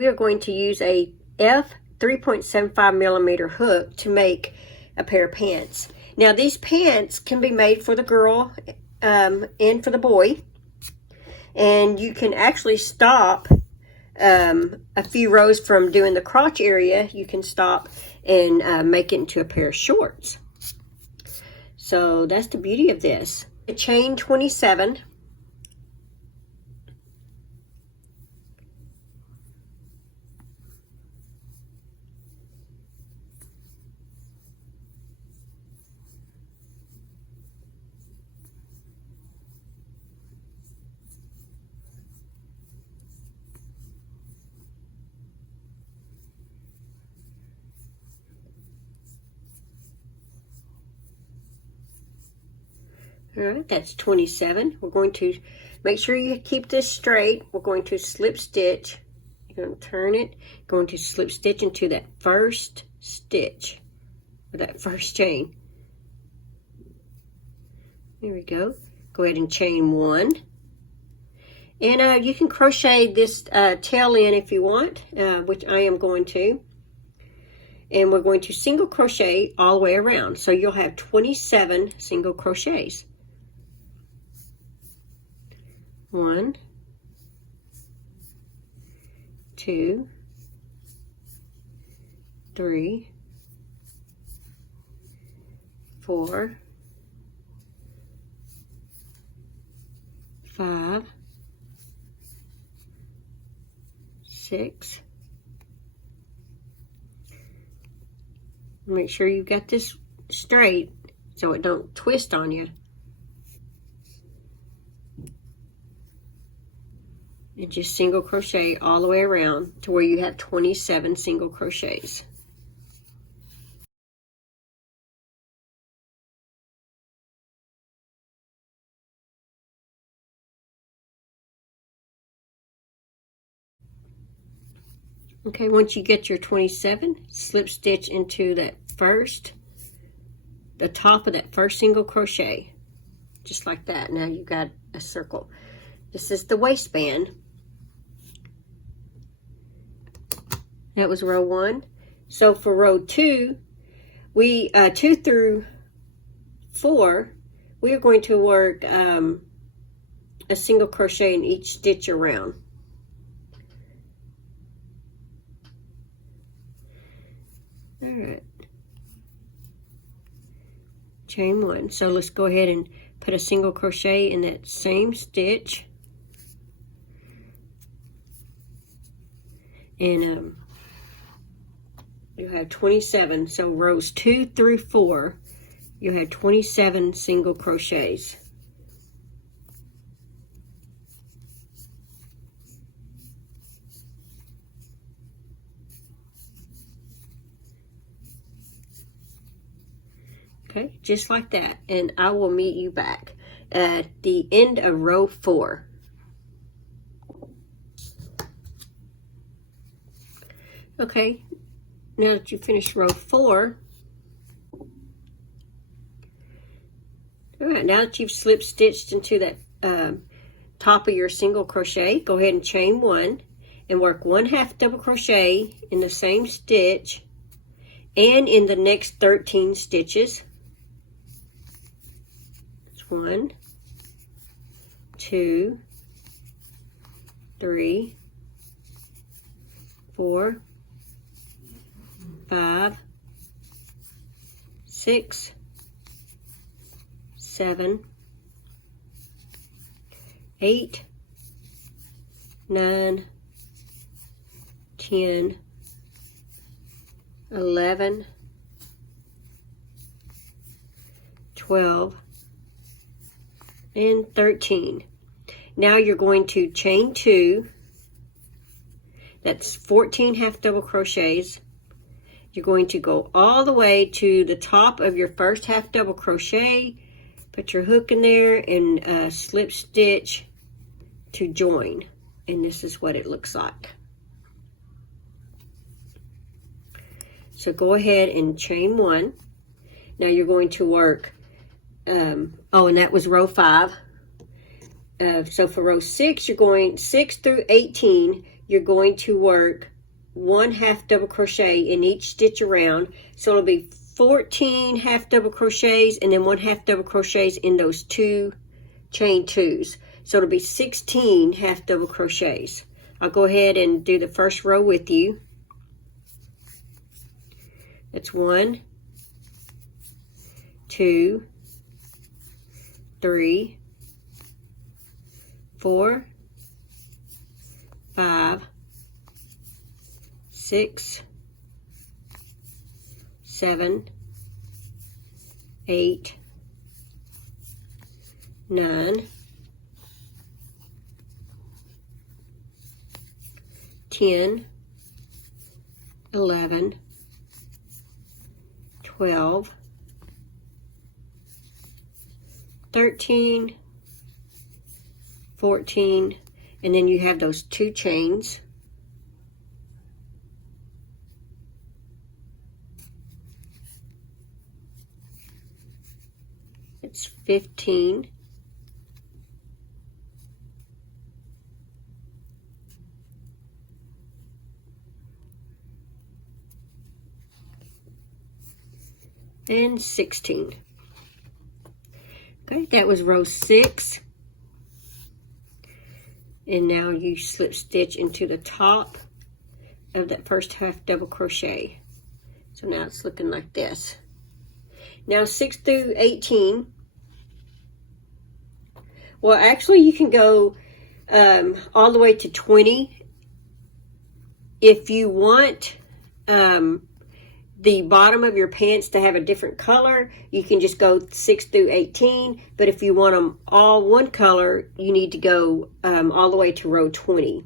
We are going to use a F 3.75 millimeter hook to make a pair of pants. Now these pants can be made for the girl and for the boy, and you can actually stop a few rows from doing the crotch area. You can stop and make it into a pair of shorts. So that's the beauty of this. A chain 27. All right, that's 27. We're going to make sure you keep this straight. We're going to slip stitch. You're going to turn it, going to slip stitch into that first stitch, or that first chain. There we go. Go ahead and chain one. And you can crochet this tail in if you want, which I am going to. And we're going to single crochet all the way around. So you'll have 27 single crochets. 1, 2, 3, 4, 5, 6. Make sure you've got this straight so it don't twist on you. And just single crochet all the way around to where you have 27 single crochets. Okay, once you get your 27, slip stitch into that the top of that first single crochet, just like that. Now you've got a circle. This is the waistband. That was row 1. So for row 2, we 2 through 4, we are going to work a single crochet in each stitch around. All right. Chain 1. So let's go ahead and put a single crochet in that same stitch. And you'll have 27. So rows 2 through 4, you'll have 27 single crochets. Okay, just like that. And I will meet you back at the end of row 4. Okay, now that you finished row 4, all right, now that you've slip stitched into that top of your single crochet, go ahead and chain 1 and work 1/2 double crochet in the same stitch and in the next 13 stitches. 1, 2, 3, 4, 5, 6, 7, 8, 9, 10, 11, 12, and 13. Now you're going to chain 2. That's 14 half double crochets. You're going to go all the way to the top of your first half double crochet, put your hook in there, and slip stitch to join. And this is what it looks like. So go ahead and chain 1. Now you're going to work oh, and that was row 5. So for row 6, you're going 6 through 18, you're going to work 1 half double crochet in each stitch around. So it'll be 14 half double crochets and then 1 half double crochets in those 2 chain 2s. So it'll be 16 half double crochets. I'll go ahead and do the first row with you. That's 1, 2, 3, 4, 5, 6, 7, 8, 9, 10, 11, 12, 13, 14, and then you have those 2 chains. It's 15. And 16. Okay, that was row 6. And now you slip stitch into the top of that first half double crochet. So now it's looking like this. Now 6 through 18. Well, actually you can go all the way to 20. If you want the bottom of your pants to have a different color, you can just go 6 through 18. But if you want them all one color, you need to go all the way to row 20.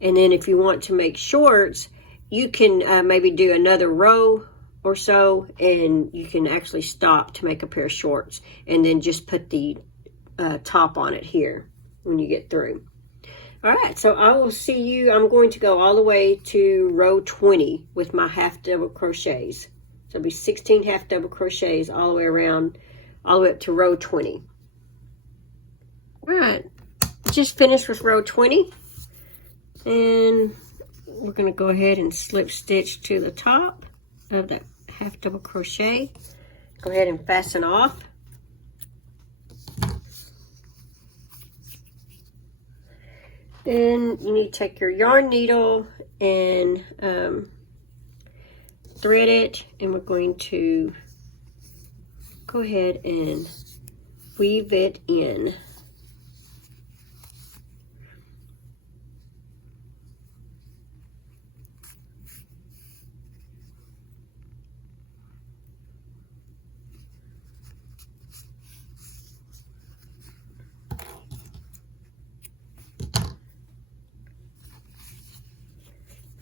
And then if you want to make shorts, you can maybe do another row or so, and you can actually stop to make a pair of shorts, and then just put the top on it here when you get through. All right, so I will see you. I'm going to go all the way to row 20 with my half double crochets. So it'll be 16 half double crochets all the way around, all the way up to row 20. All right, just finished with row 20. And we're going to go ahead and slip stitch to the top of that half double crochet. Go ahead and fasten off. Then you need to take your yarn needle and thread it, and we're going to go ahead and weave it in.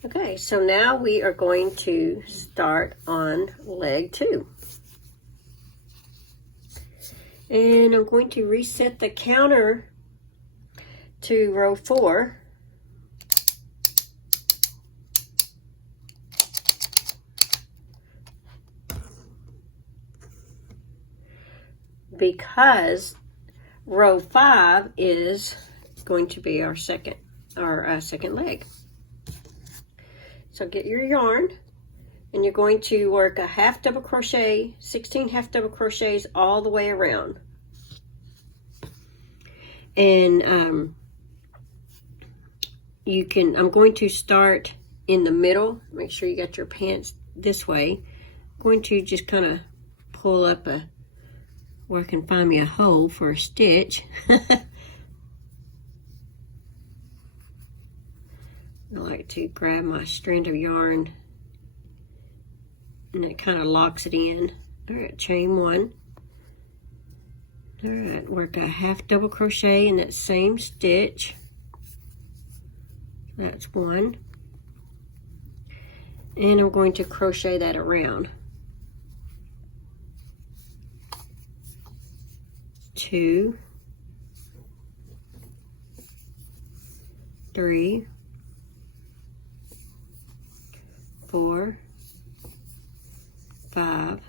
Okay, so now we are going to start on leg 2. And I'm going to reset the counter to row 4. Because row 5 is going to be our second leg. So get your yarn, and you're going to work a half double crochet, 16 half double crochets all the way around. And I'm going to start in the middle. Make sure you got your pants this way. I'm going to just kind of pull up where I can find me a hole for a stitch. I like to grab my strand of yarn, and it kind of locks it in. All right, chain 1. All right, work a half double crochet in that same stitch. That's 1. And I'm going to crochet that around. 2, 3, 4, 5,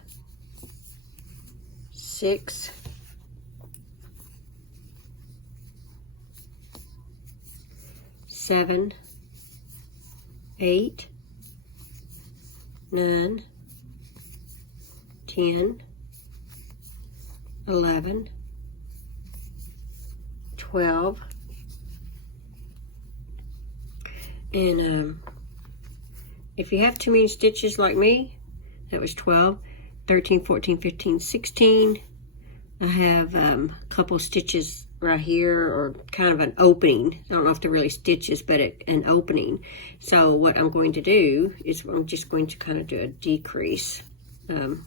6, 7, 7, 8, 9, 10, 11, 12, and if you have too many stitches like me, that was 12, 13, 14, 15, 16. I have a couple stitches right here, or kind of an opening. I don't know if they're really stitches, but an opening. So what I'm going to do is I'm just going to kind of do a decrease when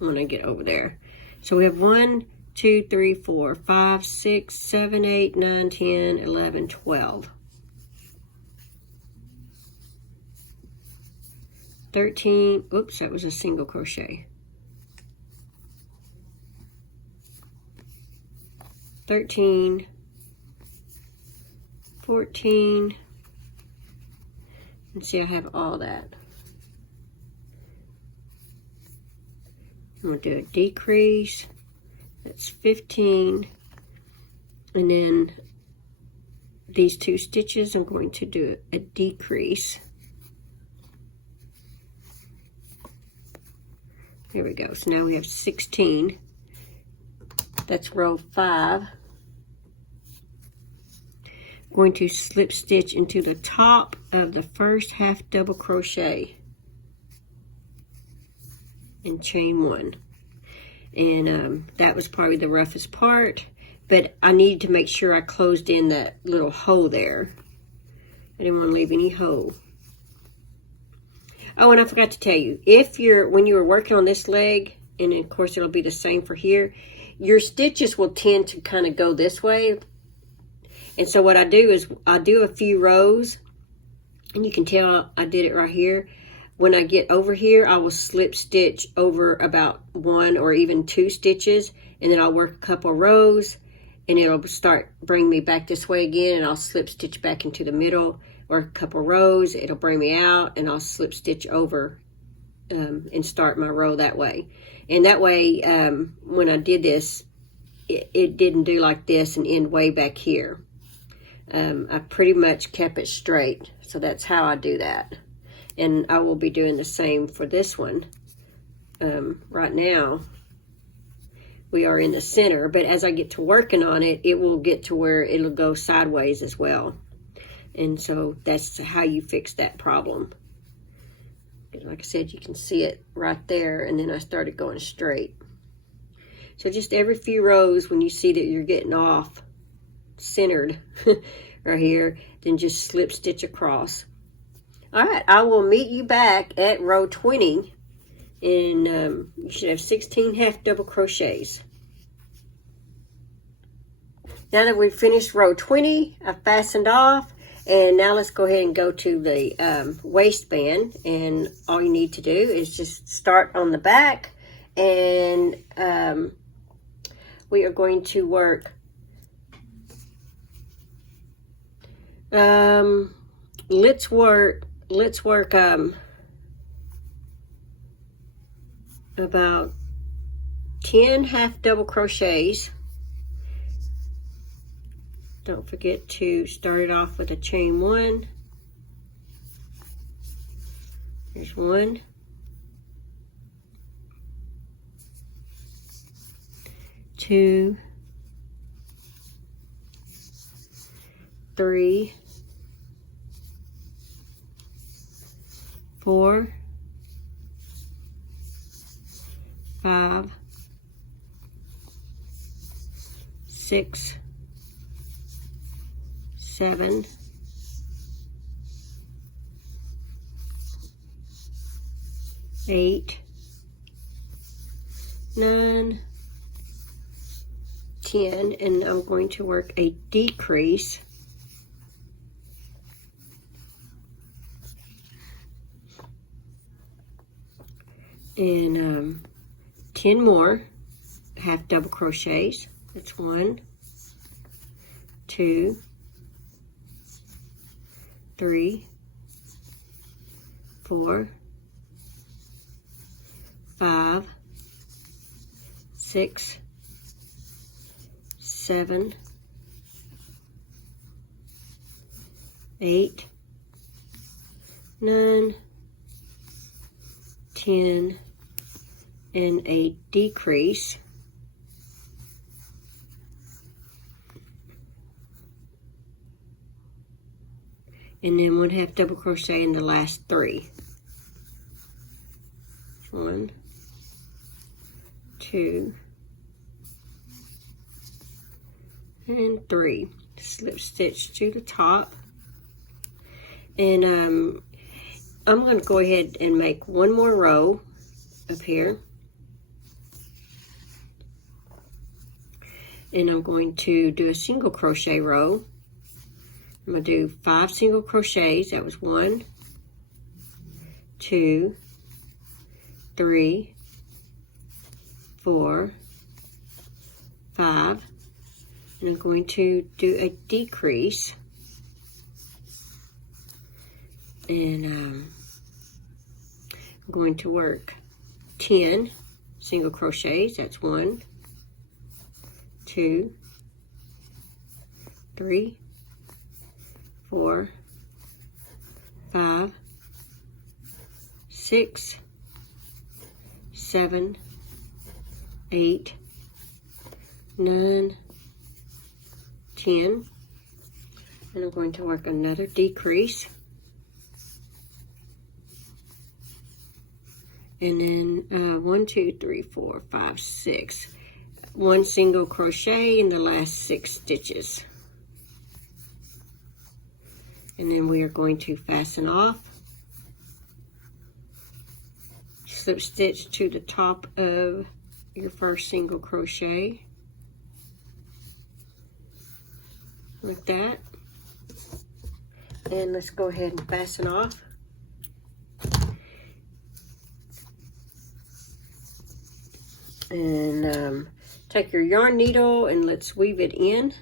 I get over there. So we have 1, 2, 3, 4, 5, 6, 7, 8, 9, 10, 11, 12. 13, oops, that was a single crochet. 13, 14, and see, I have all that. I'm going to do a decrease, that's 15, and then these 2 stitches, I'm going to do a decrease. Here we go, so now we have 16. That's row 5. I'm going to slip stitch into the top of the first half double crochet and chain 1. And that was probably the roughest part, but I needed to make sure I closed in that little hole there. I didn't want to leave any hole. Oh, and I forgot to tell you, when you were working on this leg, and of course it'll be the same for here, your stitches will tend to kind of go this way. And so what I do is I do a few rows, and you can tell I did it right here. When I get over here, I will slip stitch over about 1 or even 2 stitches, and then I'll work a couple rows, and it'll start bring me back this way again, and I'll slip stitch back into the middle, or a couple rows, it'll bring me out, and I'll slip stitch over and start my row that way. And that way, when I did this, it didn't do like this and end way back here. I pretty much kept it straight, so that's how I do that. And I will be doing the same for this one. Right now, we are in the center, but as I get to working on it, it will get to where it'll go sideways as well. And so that's how you fix that problem. Like I said, you can see it right there, and then I started going straight. So just every few rows, when you see that you're getting off centered right here, then just slip stitch across. All right, I will meet you back at row 20, and you should have 16 half double crochets. Now that we've finished row 20, I've fastened off. And now let's go ahead and go to the waistband, and all you need to do is just start on the back, and we are going to work let's work about 10 half double crochets. Don't forget to start it off with a chain 1. There's 1. 2. 3. 4. 5. 6. 7, 8, 9, 10, and I'm going to work a decrease. And 10 more half double crochets. That's 1, 2, 3, 4, 5, 6, 7, 8, 9, 10, and a decrease. And then 1/2 double crochet in the last 3. 1, 2, and 3. Slip stitch to the top. And I'm going to go ahead and make one more row up here. And I'm going to do a single crochet row. I'm going to do 5 single crochets. That was 1, 2, 3, 4, 5. And I'm going to do a decrease. And I'm going to work 10 single crochets. That's 1, 2, 3, 4, 5, 6, 7, 8, 9, 10. And I'm going to work another decrease. And then 1, 2, 3, 4, 5, 6. 1 single crochet in the last 6 stitches. And then we are going to fasten off. Slip stitch to the top of your first single crochet. Like that. And let's go ahead and fasten off. And take your yarn needle and let's weave it in.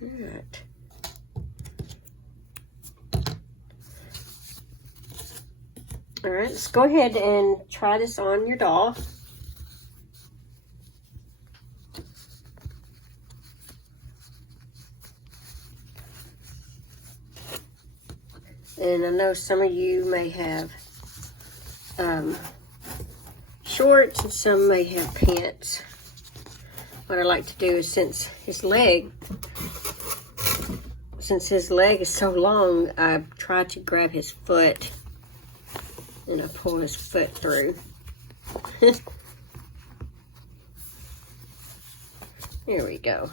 All right. All right, let's go ahead and try this on your doll. And I know some of you may have shorts and some may have pants. What I like to do is since his leg is so long, I try to grab his foot and I pull his foot through. There we go.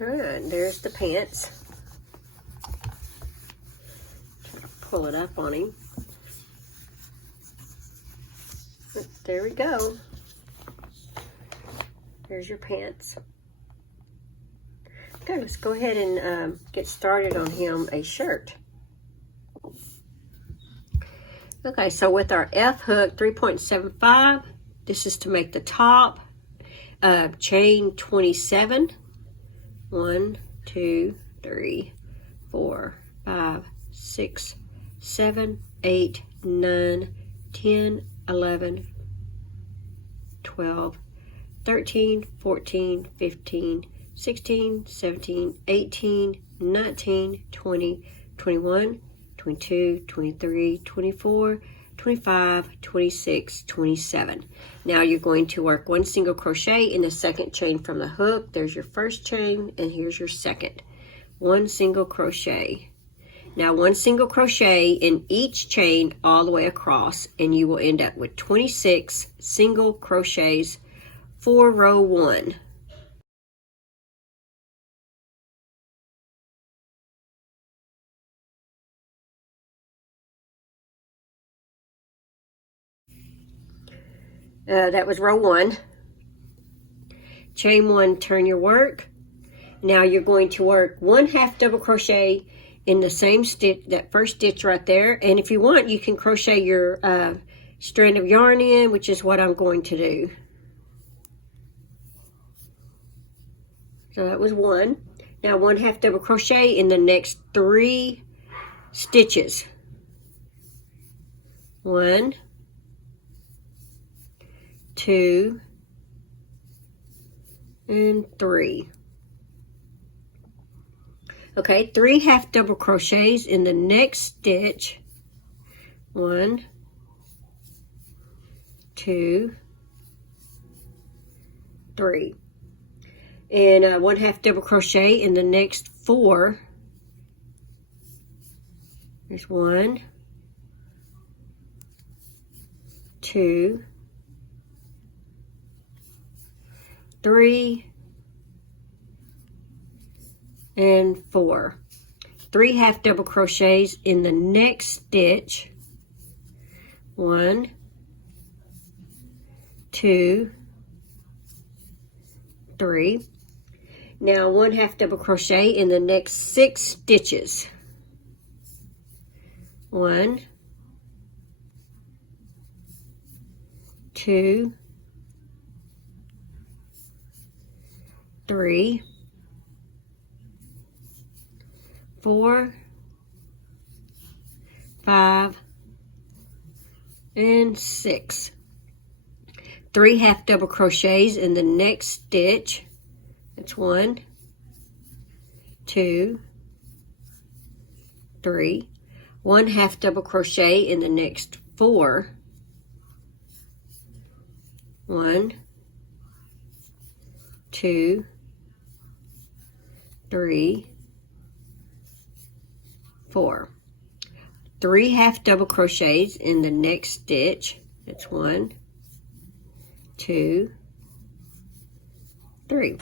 All right, there's the pants. Try to pull it up on him. There we go. There's your pants. Okay, let's go ahead and get started on him a shirt. Okay, so with our F hook 3.75, this is to make the top. Chain 27. 1, 2, 3, 4, 5, 6, 7, 8, 9, 10, 11, 12, 13, 14, 15, 16, 17, 18, 19, 20, 21, 22, 23, 24, 25, 26, 27. Now you're going to work 1 single crochet in the second chain from the hook. There's your first chain and here's your second. 1 single crochet. Now 1 single crochet in each chain all the way across and you will end up with 26 single crochets for row 1. That was row 1. Chain 1, turn your work. Now you're going to work 1/2 double crochet in the same stitch, that first stitch right there. And if you want, you can crochet your strand of yarn in, which is what I'm going to do. So that was 1. Now 1/2 double crochet in the next 3 stitches. 1, 2, and 3. Okay, 3 half double crochets in the next stitch. 1, 2, 3. And 1/2 double crochet in the next 4. There's 1, 2, 3, and 4. 3 half double crochets in the next stitch. 1, 2, 3. Now 1/2 double crochet in the next 6 stitches. 1, 2, 3, 4, 5, and 6. 3 half double crochets in the next stitch. That's 1, 2, 3. 1/2 double crochet in the next 4. 1, 2, 3, 4. 3 half double crochets in the next stitch. That's 1, 2, 3.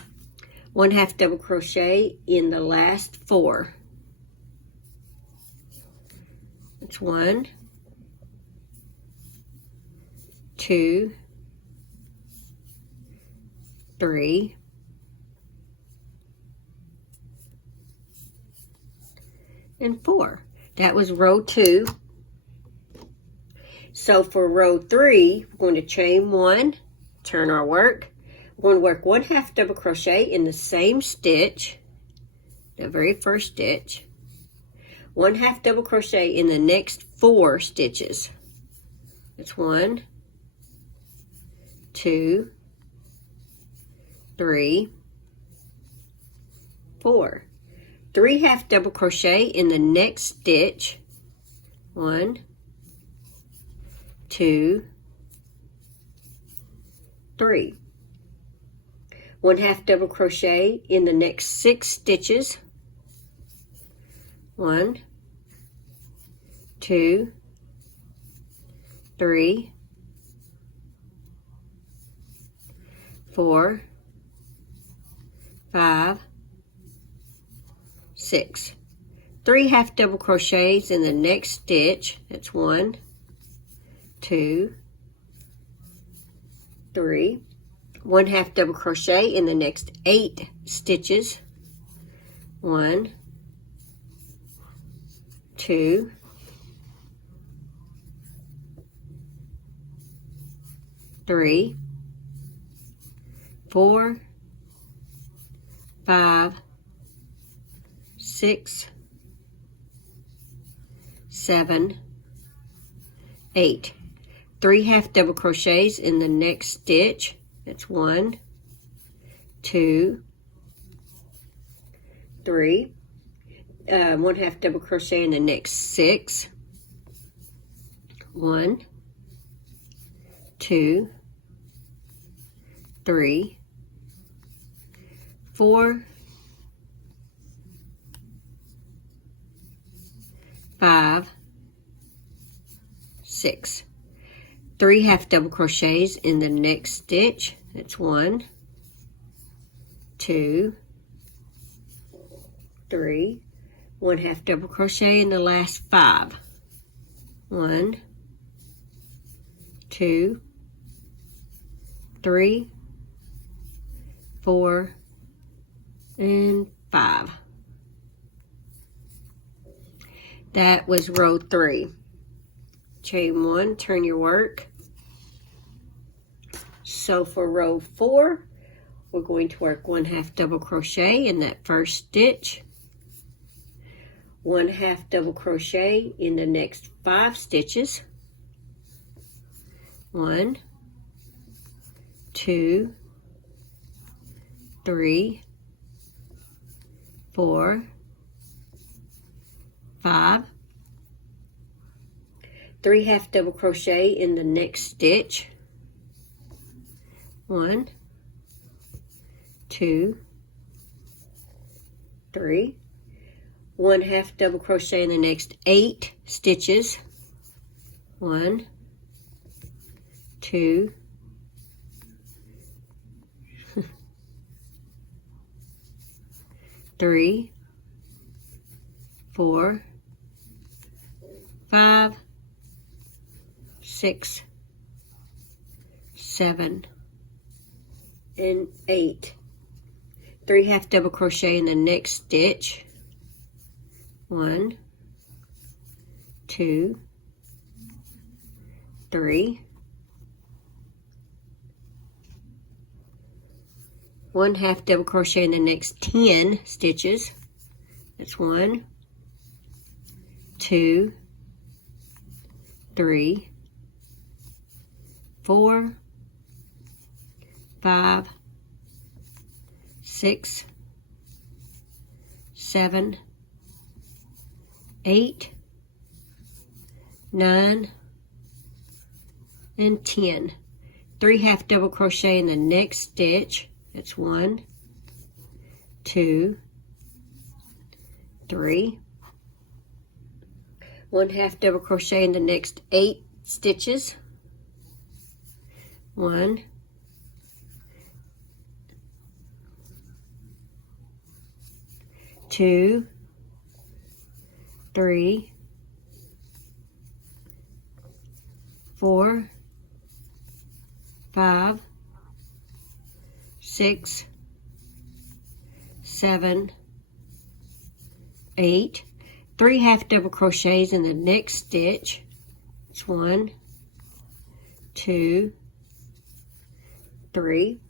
1/2 double crochet in the last 4. That's 1, 2, 3, and 4. That was row 2. So for row 3, we're going to chain 1, turn our work. We're going to work 1/2 double crochet in the same stitch, the very first stitch. 1/2 double crochet in the next 4 stitches. That's 1, 2, 3, 4. 3 half double crochet in the next stitch. 1, 2, 3. 1/2 double crochet in the next 6 stitches. 1, 2, 3, 4, 5, 6. 3 half double crochets in the next stitch. That's 1, 2, 3. 1/2 double crochet in the next 8 stitches. 1, 2, 3, 4, 5, 6, 7, 8. 3 half double crochets in the next stitch. That's 1, 2, 3. 1/2 double crochet in the next 6. 1, 2, 3, 4, 5, 6. 3 half double crochets in the next stitch. That's 1, 2, 3. 1/2 double crochet in the last 5. 1, 2, 3, 4, and 5. That was row 3. chain 1, turn your work. So for row 4, we're going to work 1/2 double crochet in that first stitch, 1/2 double crochet in the next 5 stitches, 1, 2, 3, 4, 5, 3/2 double crochet in the next stitch, 1, 2, 3, 1/2 double crochet in the next 8 stitches, 1, 2, 3, 4, 5, 6, 7, and 8. 3/2 double crochet in the next stitch, 1, 2, 3, 1/2 double crochet in the next 10 stitches. That's 1, 2, 3, 4, 5, 6, 7, 8, 9, and 10. 3/2 double crochet in the next stitch. That's 1, 2, 3. 1/2 double crochet in the next 8 stitches. 1, 2, 3, 4, 5, 6, 7, 8. 3/2 double crochets in the next stitch. It's 1, 2, 3.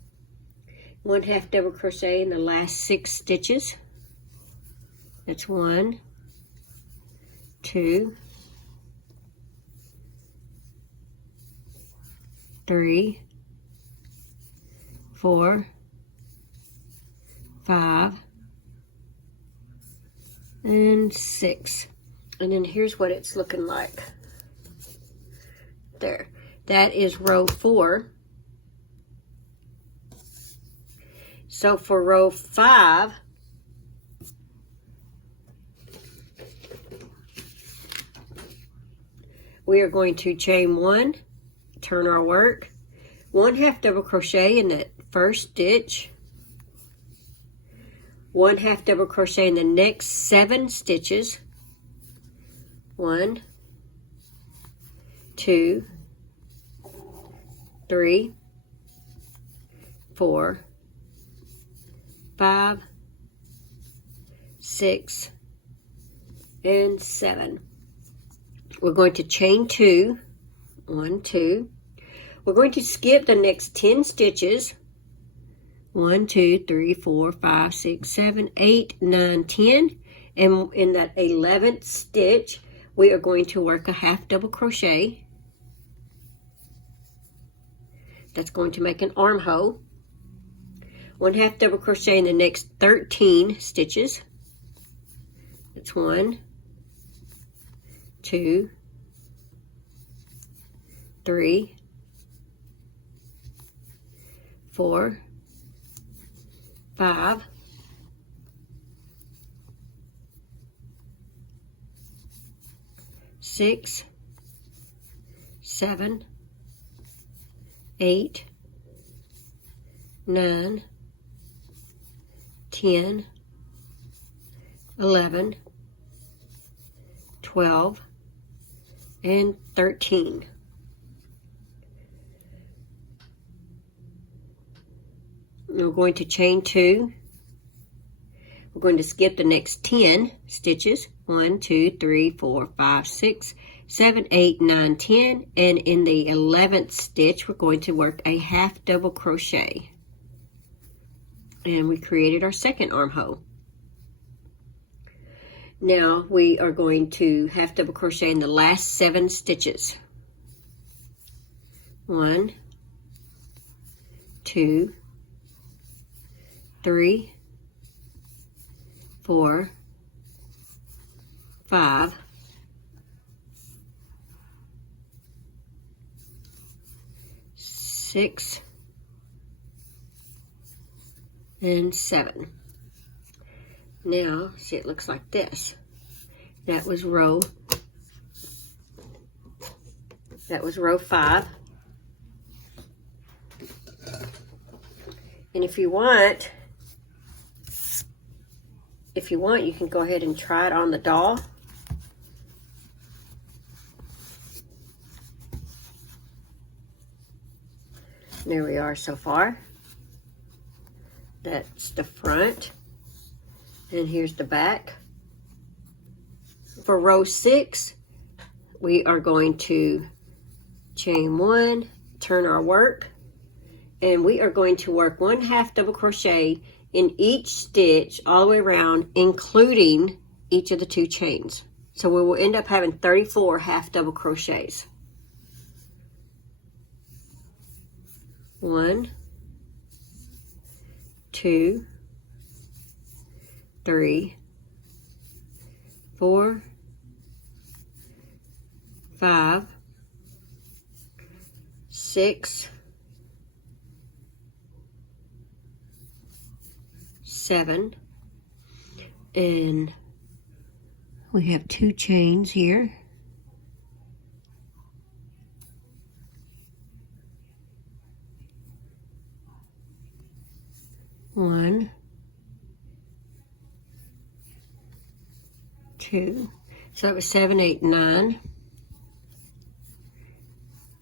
1/2 double crochet in the last 6 stitches. That's 1, 2, 3, 4, 5, and 6. And then here's what it's looking like. There. That is row 4. So for row 5, we are going to chain 1, turn our work, 1/2 double crochet in that first stitch, 1/2 double crochet in the next 7 stitches, 1, 2, 3, 4, 5, 6, and 7. We're going to chain 2, 1, 2. We're going to skip the next 10 stitches, 1, 2, 3, 4, 5, 6, 7, 8, 9, 10. And in that 11th stitch, we are going to work a 1/2 double crochet. That's going to make an armhole. 1/2 double crochet in the next 13 stitches. That's 1, 2, 3, 4, 5, 6, 7, 8, 9, 10, 11, 12, and 13. We're going to chain 2. We're going to skip the next 10 stitches. 1, 2, 3, 4, 5, 6, 7, 8, 9, 10, and in the 11th stitch we're going to work a half double crochet, and we created our second armhole. Now we are going to half double crochet in the last 7 stitches. 1, 2, 3, 4, 5, 6, and 7. Now, see, it looks like this. That was row 5. And if you want, you can go ahead and try it on the doll. There we are so far. That's the front. And here's the back. For row 6, we are going to chain 1, turn our work, and we are going to work 1 half double crochet in each stitch all the way around, including each of the 2 chains. So we will end up having 34 half double crochets. 1, 2, 3, 4, 5, 6, 7, and we have 2 chains here. One, 2. So that was 7, 8, 9,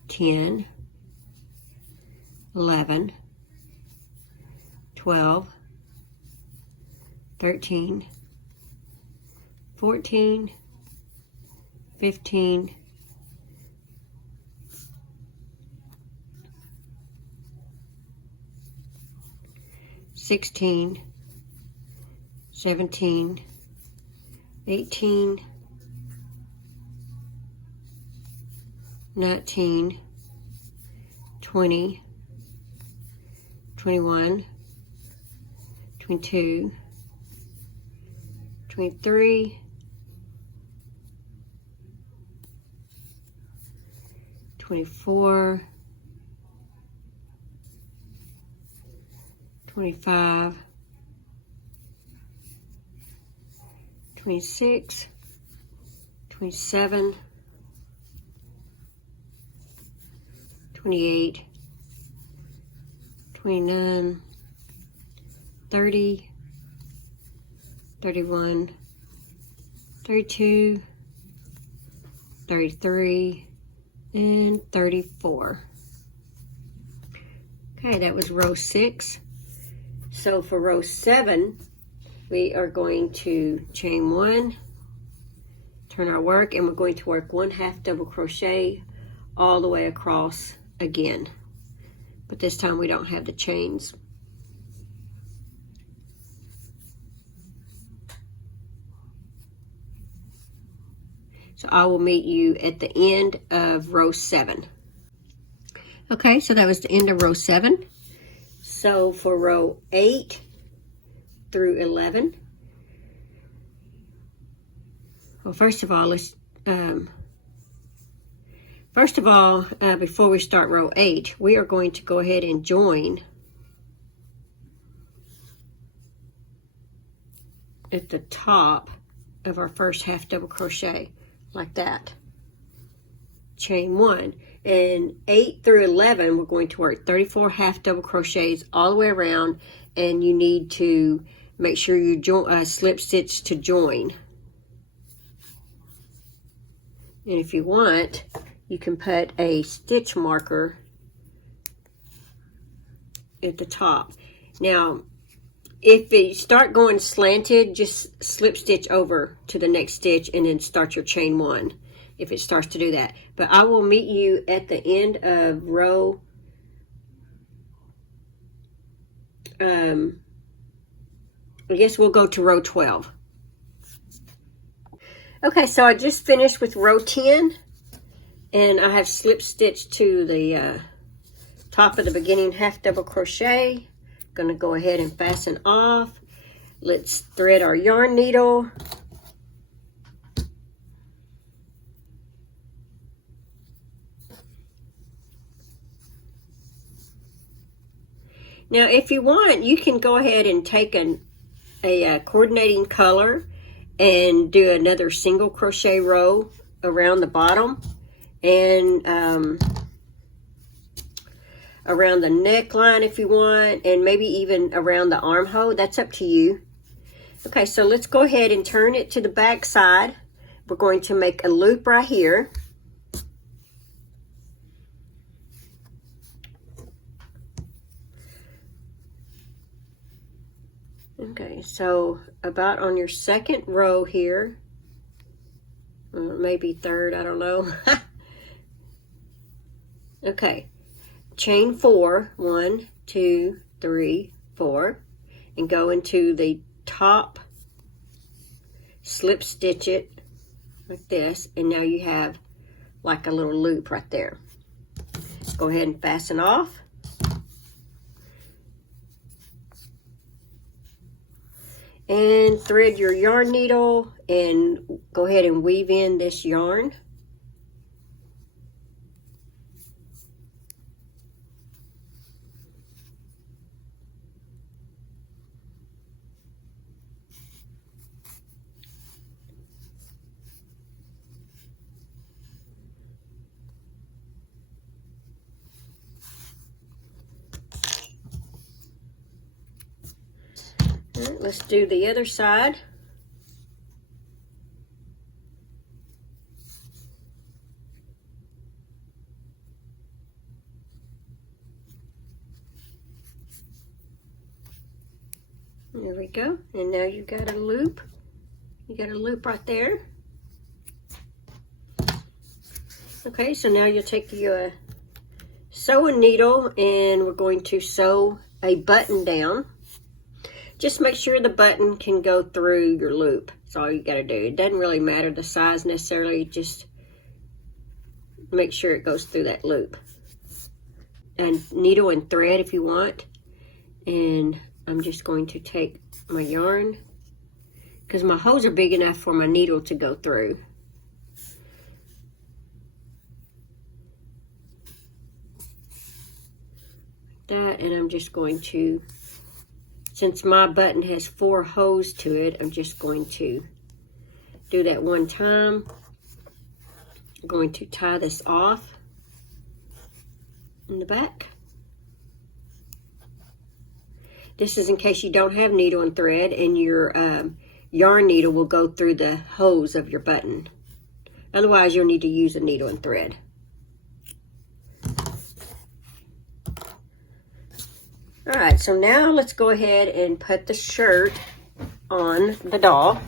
10, 11, 12, 13, 14, 15, 16, 17, 18, 19, 20, 21, 22, 23, 24, 25, 26, 27, 28, 29, 30, 31, 32, 33, and 34. Okay, that was row 6. So for row 7, we are going to chain 1, turn our work, and we're going to work 1 half double crochet all the way across again. But this time we don't have the chains. So I will meet you at the end of row 7. Okay, so that was the end of row 7. So for row 8 through 11, well, first of all, before we start row 8, we are going to go ahead and join at the top of our first half double crochet, like that. Chain 1, and 8 through 11 we're going to work 34 half double crochets all the way around, and you need to make sure you slip stitch to join. And if you want, you can put a stitch marker at the top. Now if you start going slanted, just slip stitch over to the next stitch and then start your chain 1. if it starts to do that. But I will meet you at the end of row I guess we'll go to row 12. Okay, so I just finished with row 10, and I have slip stitched to the top of the beginning half double crochet. Gonna go ahead and fasten off. Let's thread our yarn needle. Now, if you want, you can go ahead and take a coordinating color and do another single crochet row around the bottom and around the neckline if you want, and maybe even around the armhole. That's up to you. Okay, so let's go ahead and turn it to the back side. We're going to make a loop right here. Okay, so about on your second row here, or maybe third, I don't know. Okay, chain 4, 1, 2, 3, 4, and go into the top, slip stitch it like this, and now you have like a little loop right there. Go ahead and fasten off. And thread your yarn needle and go ahead and weave in this yarn. All right, let's do the other side. There we go. And now you've got a loop. You got a loop right there. Okay, so now you'll take your sewing needle and we're going to sew a button down. Just make sure the button can go through your loop. That's all you got to do. It doesn't really matter the size necessarily. Just make sure it goes through that loop. And needle and thread if you want. And I'm just going to take my yarn because my holes are big enough for my needle to go through. Like that, and I'm just going to, since my button has 4 holes to it, I'm just going to do that one time. I'm going to tie this off in the back. This is in case you don't have needle and thread and your yarn needle will go through the holes of your button. Otherwise, you'll need to use a needle and thread. All right, so now let's go ahead and put the shirt on the doll.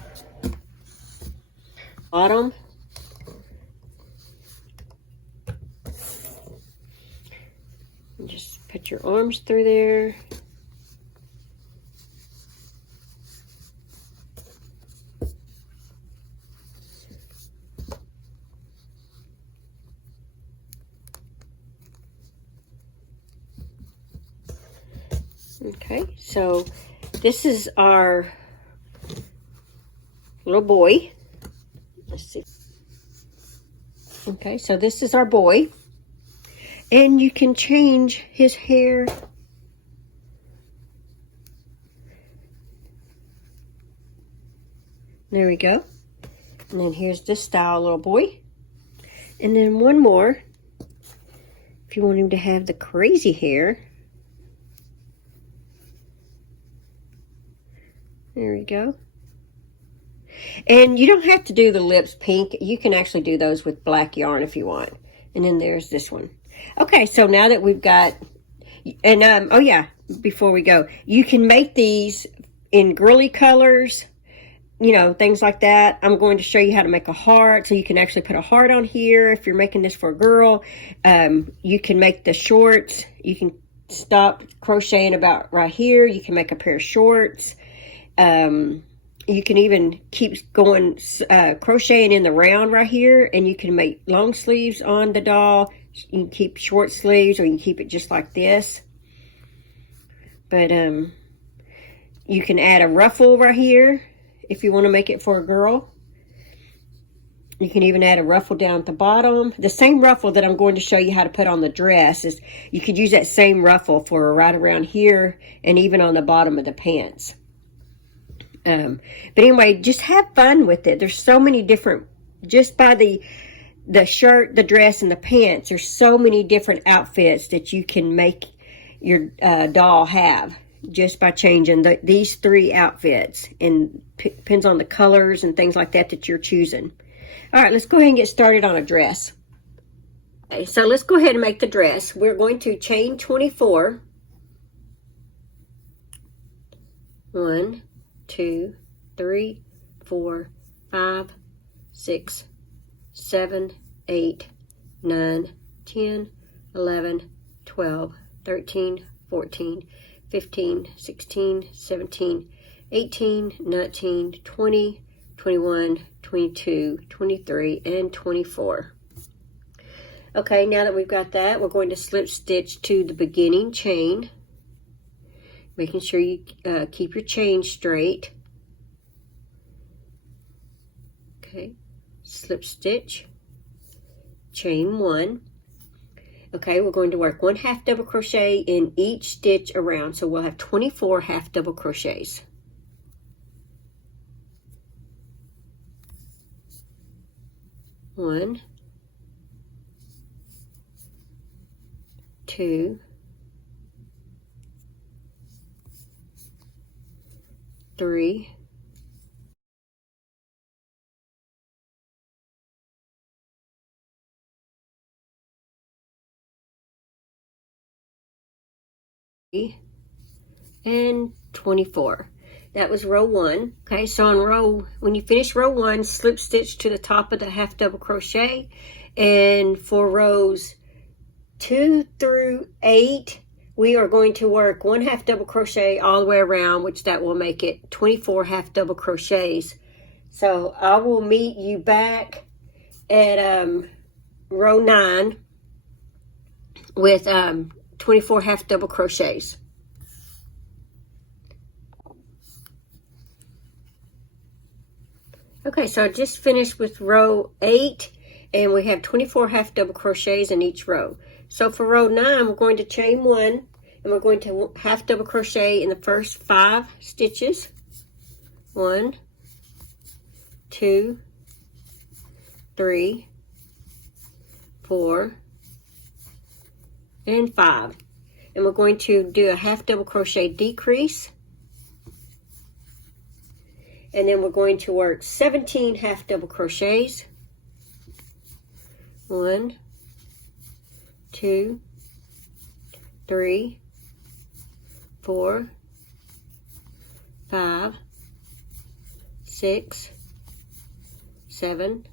Bottom. And just put your arms through there. Okay, so this is our little boy. Let's see. Okay, so this is our boy. And you can change his hair. There we go. And then here's this style little boy. And then one more. If you want him to have the crazy hair. There we go. And you don't have to do the lips pink. You can actually do those with black yarn if you want. And then there's this one. Okay, so now that we've got, and oh yeah, before we go, you can make these in girly colors you know, things like that. I'm going to show you how to make a heart, so you can actually put a heart on here if you're making this for a girl. You can make the shorts. You can stop crocheting about right here. You can make a pair of shorts. You can even keep going crocheting in the round right here, and you can make long sleeves on the doll. You can keep short sleeves, or you can keep it just like this. But you can add a ruffle right here if you want to make it for a girl. You can even add a ruffle down at the bottom. The same ruffle that I'm going to show you how to put on the dress is, you could use that same ruffle for right around here and even on the bottom of the pants. But anyway, just have fun with it. There's so many different, just by the shirt, the dress, and the pants, there's so many different outfits that you can make your doll have just by changing these 3 outfits. And depends on the colors and things like that that you're choosing. All right, let's go ahead and get started on a dress. Okay, so let's go ahead and make the dress. We're going to chain 24. 1, 2, 3, 4, 5, 6, 7, 8, 9, 10, 11, 12, 13, 14, 15, 16, 17, 18, 19, 20, 21, 22, 23, and 24. Okay, now that we've got that, we're going to slip stitch to the beginning chain, making sure you keep your chain straight. Okay, slip stitch, chain 1. Okay, we're going to work 1 half double crochet in each stitch around, so we'll have 24 half double crochets. 1, 2, 3, 4, and 24. That was row 1. Okay, so on when you finish row 1, slip stitch to the top of the half double crochet, and for rows 2 through 8, we are going to work 1 half double crochet all the way around, which that will make it 24 half double crochets. So I will meet you back at row 9 with 24 half double crochets. Okay, so I just finished with row 8, and we have 24 half double crochets in each row. So for row 9, we're going to chain 1, and we're going to half double crochet in the first 5 stitches. 1, 2, 3, 4, and 5. And we're going to do a half double crochet decrease. And then we're going to work 17 half double crochets. 1, 2, 3, 4, 5, 6, 7,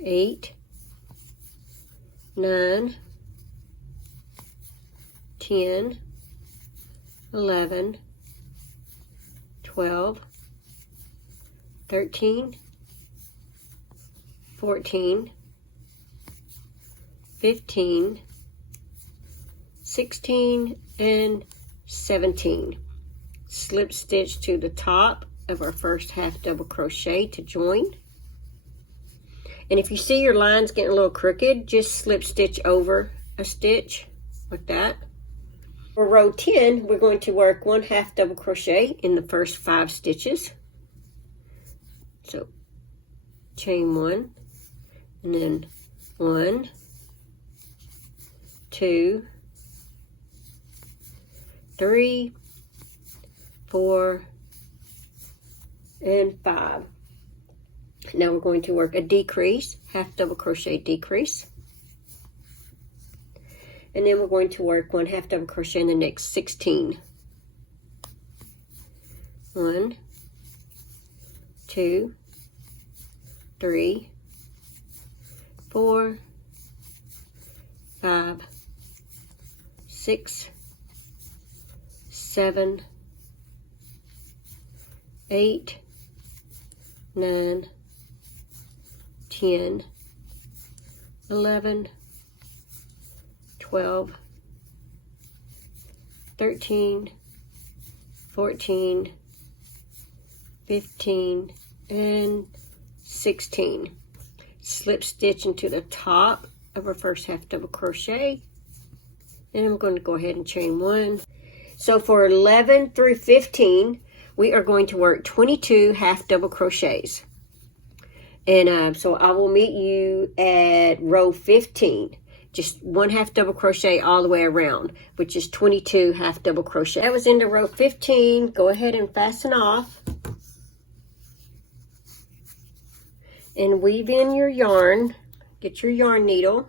8, 9, 10, 11, 12, 13, 14, 15, 16, and 17. Slip stitch to the top of our first half double crochet to join. And if you see your lines getting a little crooked, just slip stitch over a stitch like that. For row 10, we're going to work 1 half double crochet in the first 5 stitches. So chain 1, and then 1, 2, 3, 4, and 5. Now we're going to work a decrease, half double crochet decrease. And then we're going to work 1 half double crochet in the next 16. 1, 2, 3, 4, 5, 6, 7, 8, 9, 10, 11, 12, 13, 14, 15, and 16. Slip stitch into the top of our first half double crochet. And I'm going to go ahead and chain 1. So for 11 through 15, we are going to work 22 half double crochets. And so I will meet you at row 15. Just 1 half double crochet all the way around, which is 22 half double crochet. That was into row 15. Go ahead and fasten off. And weave in your yarn. Get your yarn needle.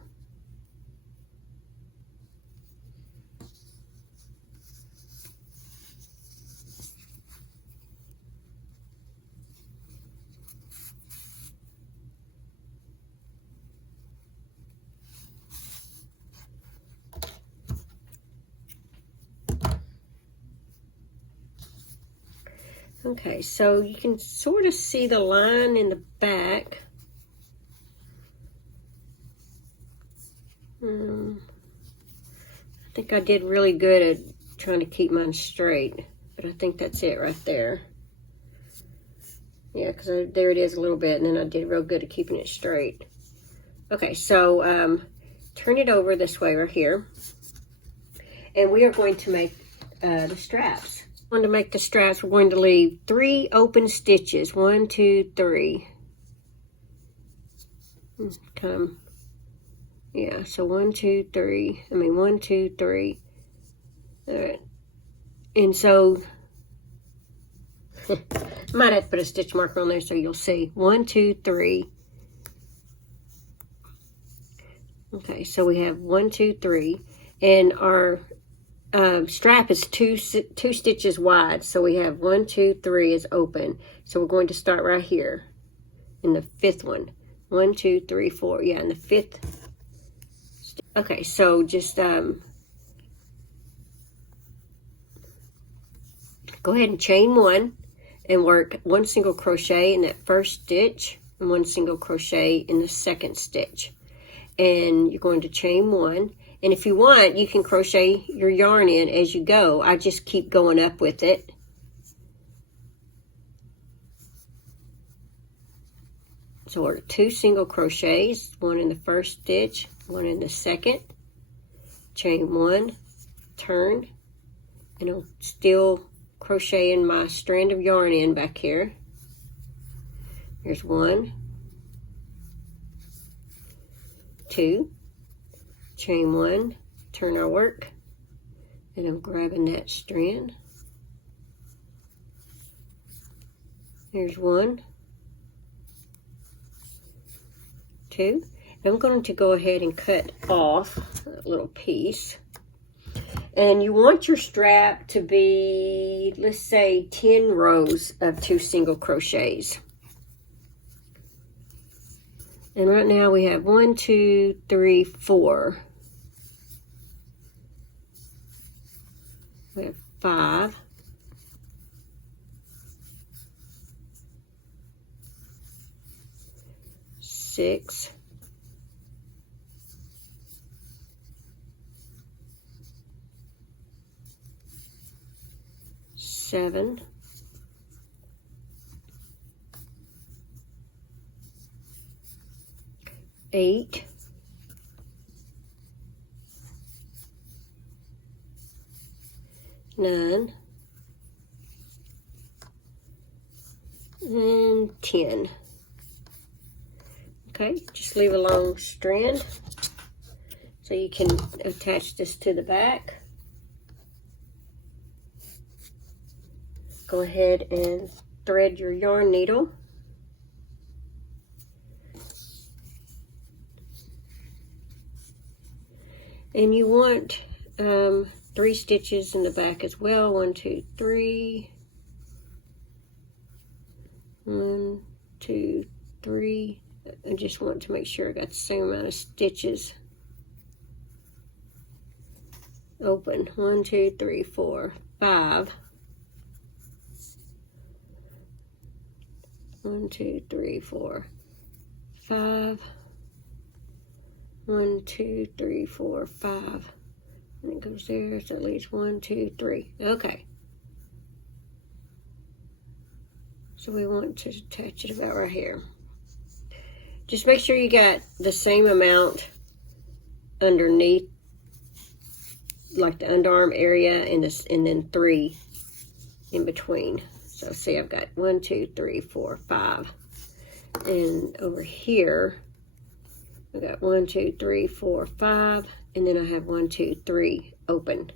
Okay, so you can sort of see the line in the back. I think I did really good at trying to keep mine straight, but I think that's it right there. Yeah, because there it is a little bit, and then I did real good at keeping it straight. Okay, so turn it over this way right here, and we are going to make the straps. To make the straps, we're going to leave 3 open stitches. 1, 2, 3. Come. Yeah, so 1, 2, 3. 1, 2, 3. All right. And so, might have to put a stitch marker on there so you'll see. 1, 2, 3. Okay, so we have 1, 2, 3. And our strap is two stitches wide, so we have 1, 2, 3 is open. So we're going to start right here in the 5th one. 1, 2, 3, 4. Yeah, in the 5th. Okay, so just go ahead and chain 1 and work 1 single crochet in that first stitch and 1 single crochet in the second stitch. And you're going to chain 1. And if you want, you can crochet your yarn in as you go. I just keep going up with it. So work 2 single crochets, 1 in the first stitch, 1 in the second, chain 1, turn, and I'm still crocheting my strand of yarn in back here. Here's 1, 2, chain 1, turn our work, and I'm grabbing that strand. Here's 1, 2. I'm going to go ahead and cut off that little piece. And you want your strap to be, let's say, 10 rows of 2 single crochets. And right now we have 1, 2, 3, 4. We have 5. 6. 7. 8. 9. And 10. Okay, just leave a long strand so you can attach this to the back. Go ahead and thread your yarn needle. And you want 3 stitches in the back as well. 1, 2, 3. 1, 2, 3. I just want to make sure I got the same amount of stitches. Open. 1, 2, 3, 4, 5. 1, 2, 3, 4, 5. 1, 2, 3, 4, 5. And it goes there, so at least 1, 2, 3. Okay. So we want to attach it about right here. Just make sure you got the same amount underneath, like the underarm area, and then 3 in between. So see, I've got 1, 2, 3, 4, 5. And over here, I've got 1, 2, 3, 4, 5. And then I have 1, 2, 3 open.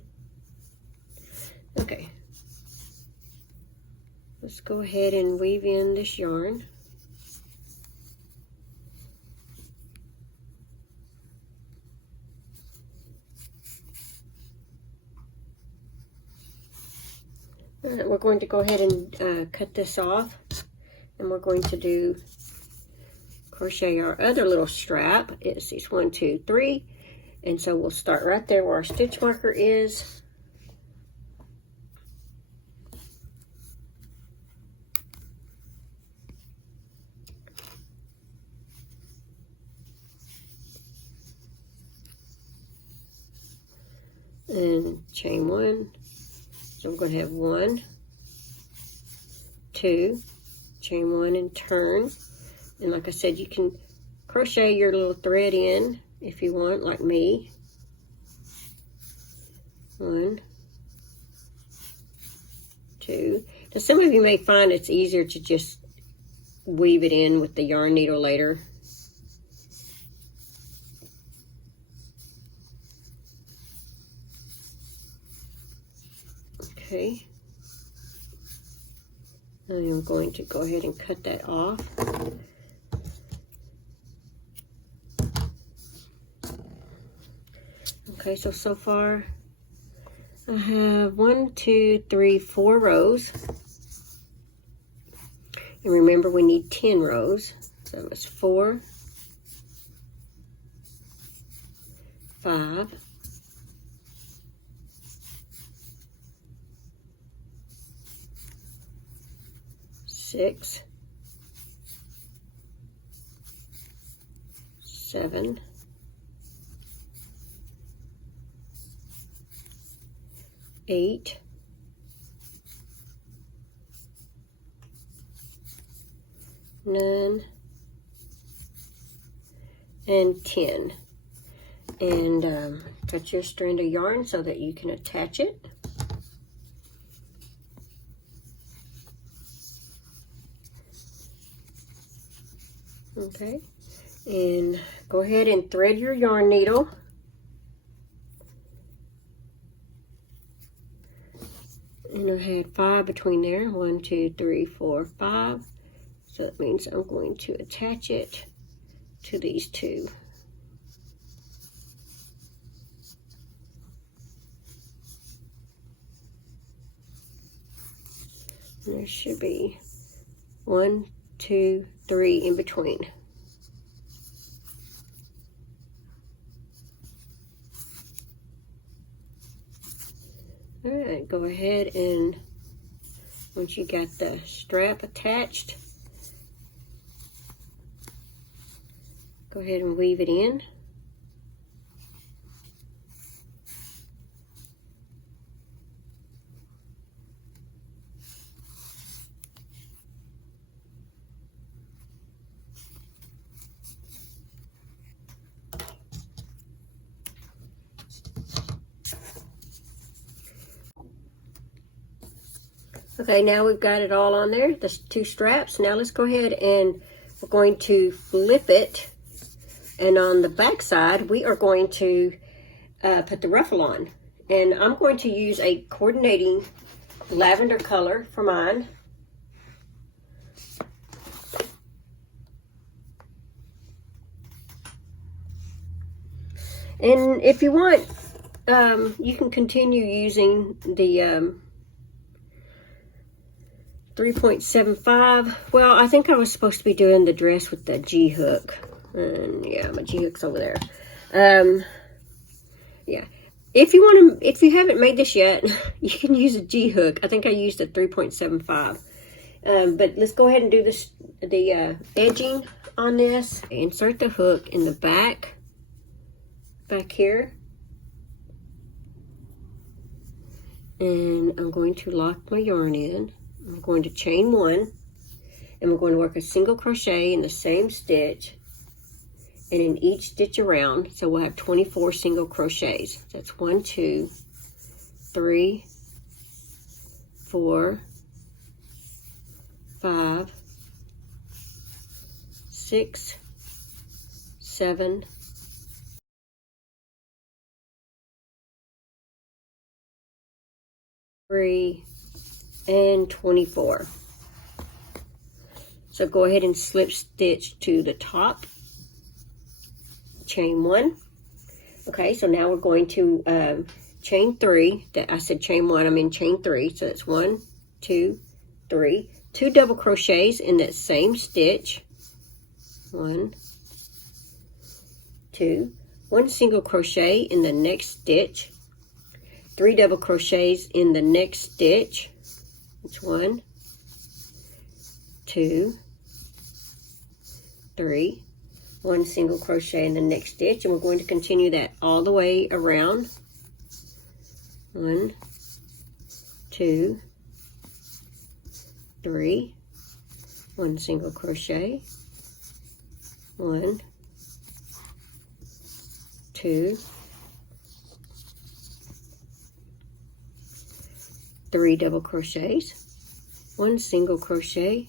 Okay. Let's go ahead and weave in this yarn. All right, we're going to go ahead and cut this off, and we're going to crochet our other little strap. It's 1, 2, 3, and so we'll start right there where our stitch marker is. And chain 1. So I'm going to have 1, 2, chain 1 and turn. And like I said, you can crochet your little thread in if you want, like me. 1, 2. Now some of you may find it's easier to just weave it in with the yarn needle later. Okay, I am going to go ahead and cut that off. Okay, so far I have 1, 2, 3, 4 rows. And remember, we need 10 rows. So it's 4, 5, 6, 7, 8, 9, and 10. And cut your strand of yarn so that you can attach it. Okay, and go ahead and thread your yarn needle. And I had 5 between there. 1, 2, 3, 4, 5. So that means I'm going to attach it to these 2. And there should be 1, 2, 3 in between. All right, go ahead and once you got the strap attached, go ahead and weave it in. Okay, now we've got it all on there, the 2 straps. Now let's go ahead and we're going to flip it. And on the back side, we are going to put the ruffle on. And I'm going to use a coordinating lavender color for mine. And if you want, you can continue using the 3.75. Well, I think I was supposed to be doing the dress with the G hook. And yeah, my G hook's over there. Yeah. If you haven't made this yet, you can use a G hook. I think I used a 3.75. But let's go ahead and do this, the edging on this. Insert the hook in the back here. And I'm going to lock my yarn in. I'm going to chain 1, and we're going to work a single crochet in the same stitch and in each stitch around. So we'll have 24 single crochets. That's 1, 2, 3, 4, 5, 6, 7, 3, and 24. So go ahead and slip stitch to the top, chain 1. Okay, so now we're going to chain 3. That I said chain 1, I'm in chain 3. So that's 1, 2, 3. 2 double crochets in that same stitch. 1, 2. 1 single crochet in the next stitch. 3 double crochets in the next stitch. It's 1, 2, 3. 1 single crochet in the next stitch, and we're going to continue that all the way around. 1, 2, 3. 1 single crochet. 1, 2, 3 double crochets, 1 single crochet,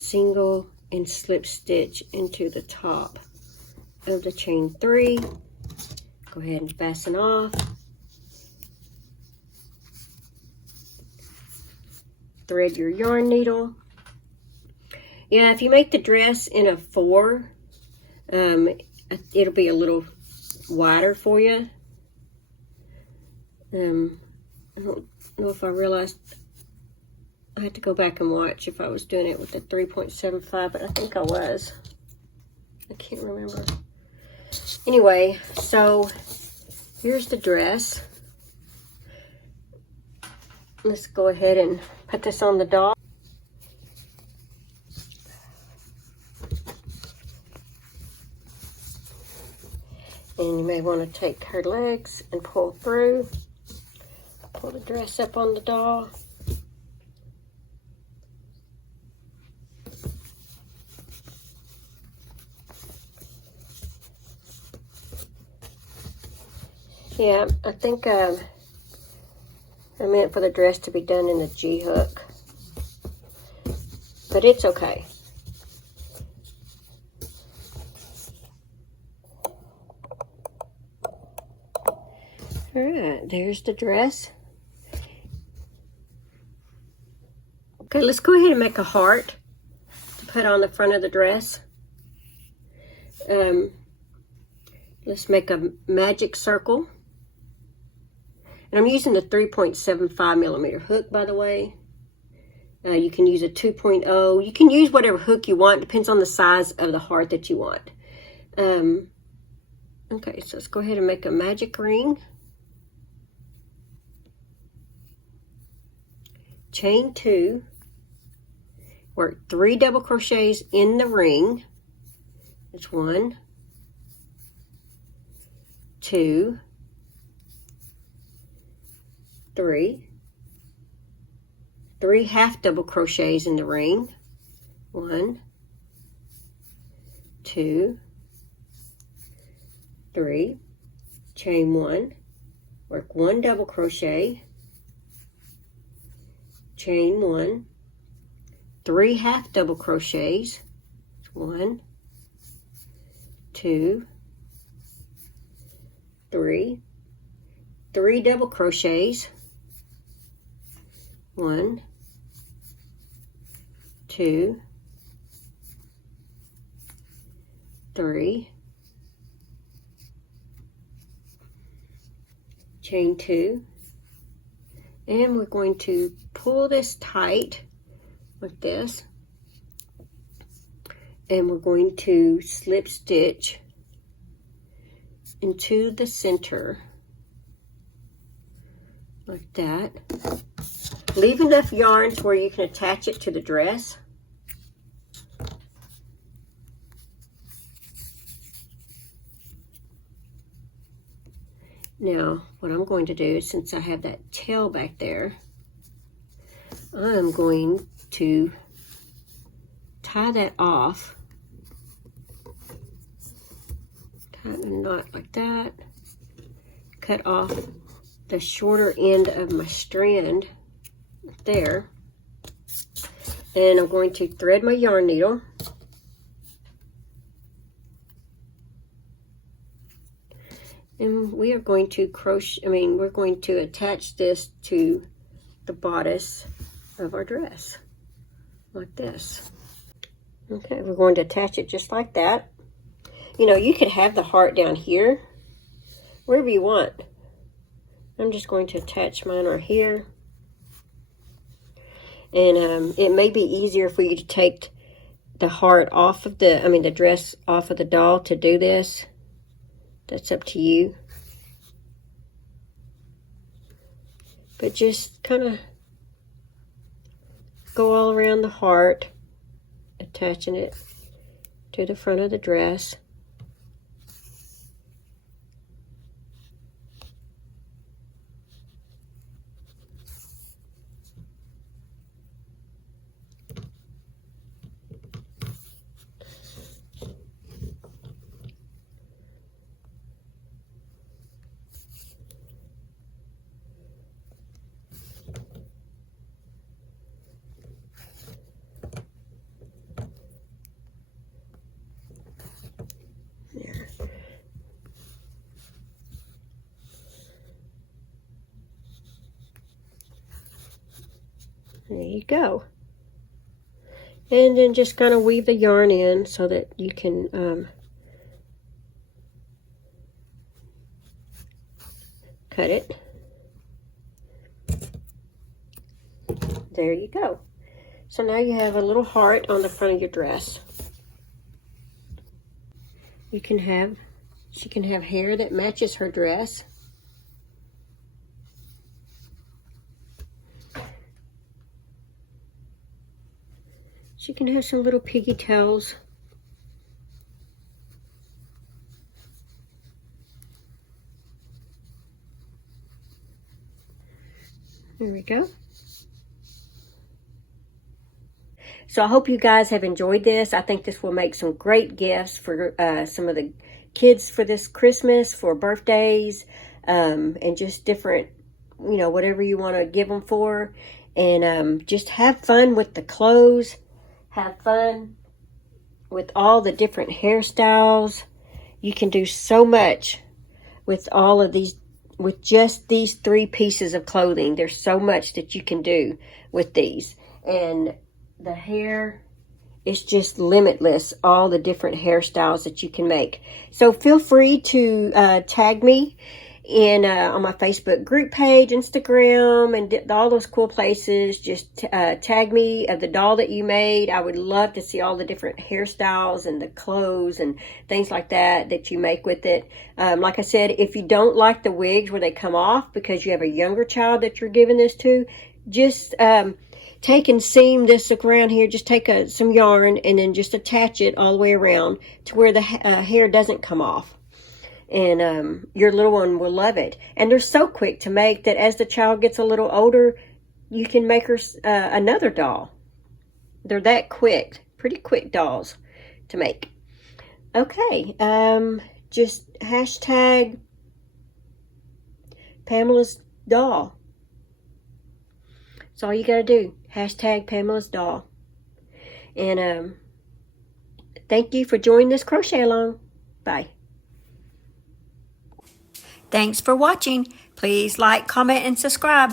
single, and slip stitch into the top of the chain 3. Go ahead and fasten off. Thread your yarn needle. Yeah, if you make the dress in a 4, it'll be a little wider for you. I don't know if I realized I had to go back and watch if I was doing it with the 3.75, but I think I was. I can't remember. Anyway, so here's the dress. Let's go ahead and put this on the doll. And you may want to take her legs and pull through. Pull the dress up on the doll. Yeah, I think I meant for the dress to be done in the G hook, but it's okay. All right, there's the dress. Okay, let's go ahead and make a heart to put on the front of the dress. Let's make a magic circle. And I'm using the 3.75 millimeter hook, by the way. You can use a 2.0. You can use whatever hook you want. Depends on the size of the heart that you want. Okay, so let's go ahead and make a magic ring. Chain 2. Work 3 double crochets in the ring. That's 1, 2, 3. 3 half double crochets in the ring. 1, 2, 3. Chain 1. Work 1 double crochet. Chain 1. 3 half double crochets. 1, 2, 3. 3 double crochets. 1, 2, 3, chain 2, and we're going to pull this tight like this, and we're going to slip stitch into the center like that. Leave enough yarn to where you can attach it to the dress. Now, what I'm going to do, since I have that tail back there, I'm going to tie that off. Tighten a knot like that. Cut off the shorter end of my strand there. And I'm going to thread my yarn needle. And we are going to crochet, we're going to attach this to the bodice of our dress, like this. Okay, we're going to attach it just like that. You know, you could have the heart down here, wherever you want. I'm just going to attach mine right here. And it may be easier for you to take the heart off of the dress off of the doll to do this. That's up to you. But just kind of go all around the heart, attaching it to the front of the dress. There you go. And then just kind of weave the yarn in so that you can cut it. There you go. So now you have a little heart on the front of your dress. She can have hair that matches her dress. She can have some little piggy tails. There we go. So I hope you guys have enjoyed this. I think this will make some great gifts for some of the kids for this Christmas, for birthdays, and just different, you know, whatever you want to give them for. And just have fun with the clothes. Have fun with all the different hairstyles. You can do so much with all of these, with just these 3 pieces of clothing. There's so much that you can do with these. And the hair is just limitless, all the different hairstyles that you can make. So feel free to tag me in on my Facebook group page, Instagram, and all those cool places. Just tag me of the doll that you made. I would love to see all the different hairstyles and the clothes and things like that you make with it. Like I said, if you don't like the wigs where they come off because you have a younger child that you're giving this to, just take and seam this around here. Just take some yarn and then just attach it all the way around to where the hair doesn't come off. And your little one will love it. And they're so quick to make that as the child gets a little older, you can make her another doll. They're that quick, pretty quick dolls to make. Okay, just hashtag Pamela's doll. That's all you gotta do. Hashtag Pamela's doll. And thank you for joining this crochet along. Bye. Thanks for watching. Please like, comment, and subscribe.